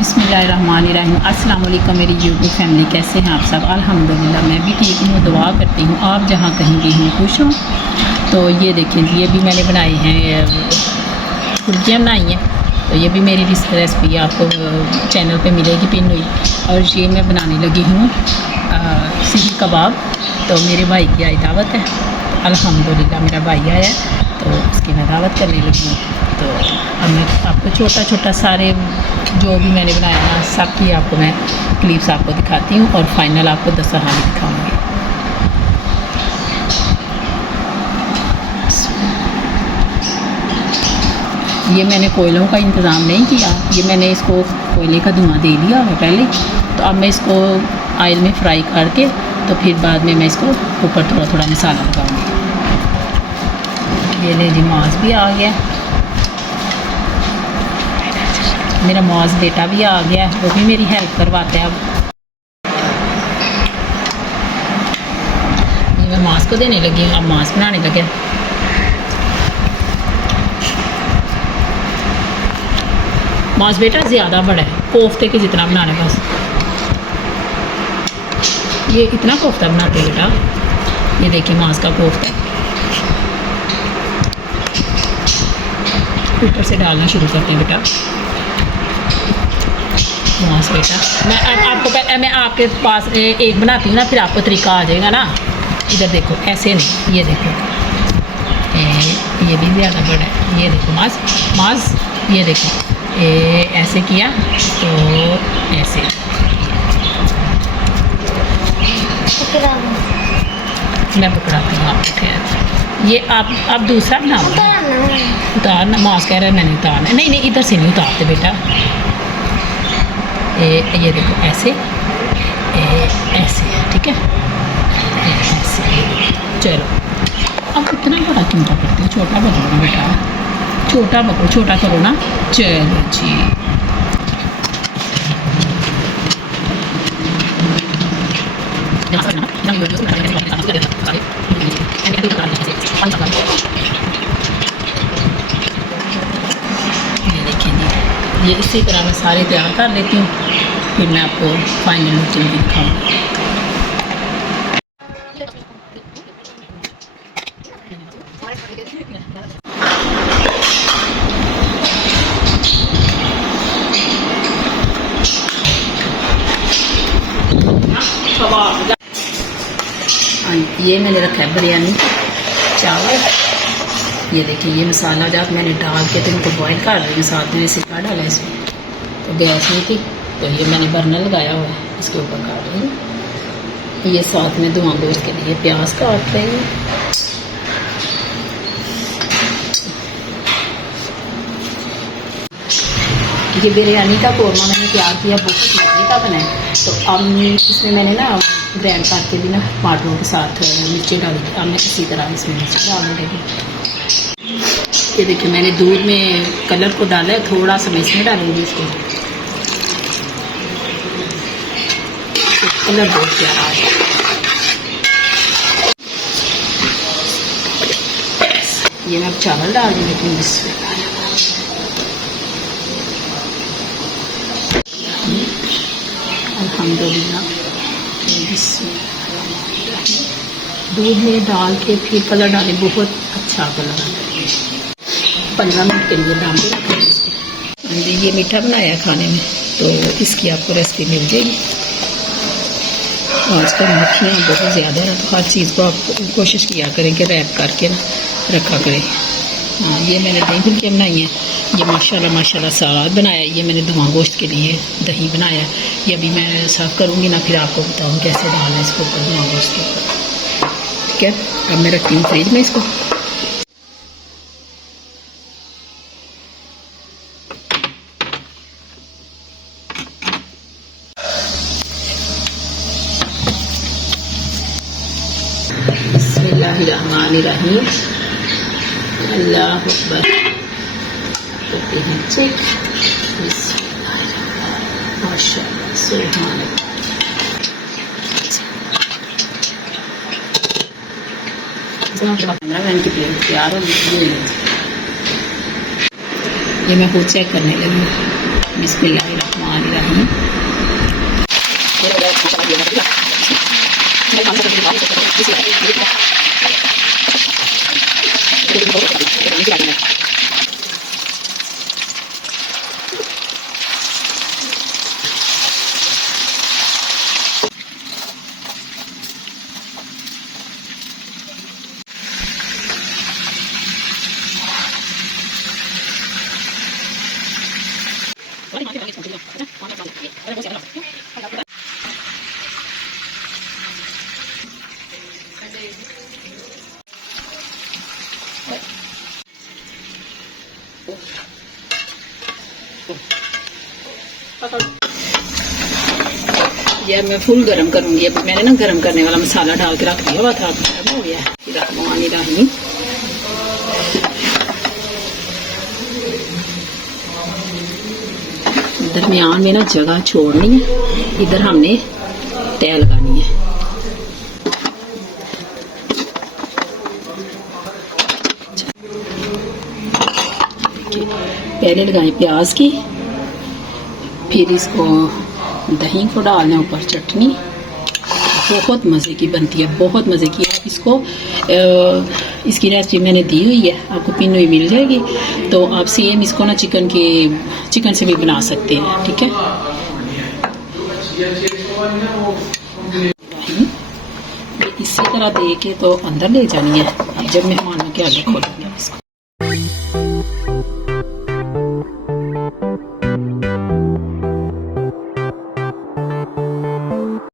बिस्मिल्लाहिर्रहमानिर्रहीम। अस्सलाम वालेकुम मेरी यूट्यूब फैमिली, कैसे हैं आप सब? अल्हम्दुलिल्लाह मैं भी ठीक हूँ, दुआ करती हूँ आप जहाँ कहीं भी हों खुश हों। तो ये देखिए, ये भी मैंने बनाई हैं, फुल्कियाँ बनाई हैं। तो ये भी मेरी रेसिपी आपको चैनल पे मिलेगी पिन हुई। और ये मैं बनाने लगी हूँ सीख कबाब। तो मेरे भाई की आई दावत है, अल्हम्दुलिल्लाह मेरा भाई आया है तो उसकी मैं दावत करने लगी हूँ। तो अब मैं आपको छोटा छोटा सारे जो भी मैंने बनाया ना सब की आपको मैं क्लिप्स आपको दिखाती हूँ और फाइनल आपको दस्तरखान भी दिखाऊँगी। ये मैंने कोयलों का इंतज़ाम नहीं किया, ये मैंने इसको कोयले का धुआं दे दिया है पहले। तो अब मैं इसको ऑयल में फ्राई करके तो फिर बाद में मैं इसको ऊपर थोड़ा थोड़ा मसाला लगाऊंगी। ये ले जी, माज भी आ गया, मेरा मौज बेटा भी आ गया, वो भी मेरी हेल्प करवाता है। अब ये मैं मांस को देने लगी हूँ, अब मांस बनाने लगे। मांस बेटा ज़्यादा बड़ा है, कोफ्ते के जितना बनाने बस। ये इतना कोफ्ता बनाते बेटा, ये देखिए मांस का कोफ्ता ऊपर से डालना शुरू करते हैं बेटा। मांस बेटा मैं आपके पास एक बनाती हूँ ना, फिर आपको तरीका आ जाएगा ना। इधर देखो, ऐसे नहीं, ये देखो ये भी ज़्यादा बड़ा है। ये देखो मांस ये देखो ऐसे किया तो ऐसे मैं पकड़ाती हूँ आपको। खैर ये आप दूसरा बनाओ, उतारना मांस कह रहा है, मैंने उतारना नहीं नहीं, इधर से नहीं उतारते बेटा। ये देखो ऐसे ऐसे, ठीक है ऐसे। चलो अब इतना बड़ा क्यों पकड़ते हो, छोटा पकड़ो ना बेटा, छोटा पकड़ो, छोटा करो ना। चलो जी, ये देखिए जी, ये इसी तरह मैं सारे तैयार कर लेती हूँ, फिर मैं आपको फाइनल लुक दिखाऊँगी। ये मैंने रखा है बिरयानी चावल। ये देखिए, ये मसाला जात मैंने डाल के तो इनको बॉईल कर रही हूँ, साथ में सिरका डाला इसमें। तो गैस नहीं थी तो ये मैंने बर्नर लगाया हुआ है, इसके ऊपर काट रही हूँ। ये साथ में धुआं गोश्त के लिए प्याज काट रही हूँ। ये बिरयानी का कोरमा मैंने तैयार किया, बहुत मजे का बना है। तो अब इसमें मैंने ना ग्राइंड करके भी ना टमाटरों के साथ मिर्ची डाली थी, अब मैं इसी तरह इसमें मिर्ची डालने लगी। ये देखिए, मैंने दूध में कलर को डाला है, थोड़ा सा मैं इसमें डालूंगी इसको, तो कलर बहुत प्यारा आ गया। ये मैं अब चावल डाल दूँगी लेकिन इसमें अल्हम्दुलिल्लाह। दूध में डाल के फिर कलर डालें, बहुत अच्छा कलर आता है। 15 मिनट के लिए डाल के रखें इसको। ये मीठा बनाया खाने में, तो इसकी आपको रेसिपी मिल जाएगी। आजकल मक्खियाँ बहुत ज़्यादा है, तो हर चीज़ को आप कोशिश किया करें कि रैप करके ना रखा करें। हाँ, ये मैंने दही फुल्कियाँ बनाई हैं। ये माशाल्लाह सलाद बनाया, ये मैंने धुआं गोश्त के लिए दही बनाया। ये अभी मैं सर्व करूँगी ना, फिर आपको बताऊँ कैसे डालना है इसके ऊपर, धुआं गोश्त के ऊपर। ठीक है, अब मैं रखती हूँ फ्रिज में इसको। बिस्मिल्लाहिर्रहमानिर्रहीम, अल्लाह अकबर। करते हैं चेक, माशाल्लाह सुभान अल्लाह। की प्लेट तैयार हो गई। ये मैं खुद चेक करने लगी। बिस्मिल्लाहिर्रहमानिर्रहीम। ये मैं फुल गरम करूंगी। अब मैंने ना गरम करने वाला मसाला डाल के रख दिया हुआ था, अब हो गया। रहमानिर्रहीम। दरमियान में ना जगह छोड़नी है, इधर हमने तय लगानी है। पहले लगाएं प्याज की, फिर इसको दही को डालना, ऊपर चटनी। बहुत मज़े की बनती है, बहुत मज़े की। आप इसको इसकी रेसिपी मैंने दी हुई है, आपको पिन हुई मिल जाएगी। तो आप सेम इसको ना चिकन से भी बना सकते हैं, ठीक है। इसी तरह दे के तो अंदर ले जानी है। अब जब मेहमानों के आगे खोलेंगे इसको।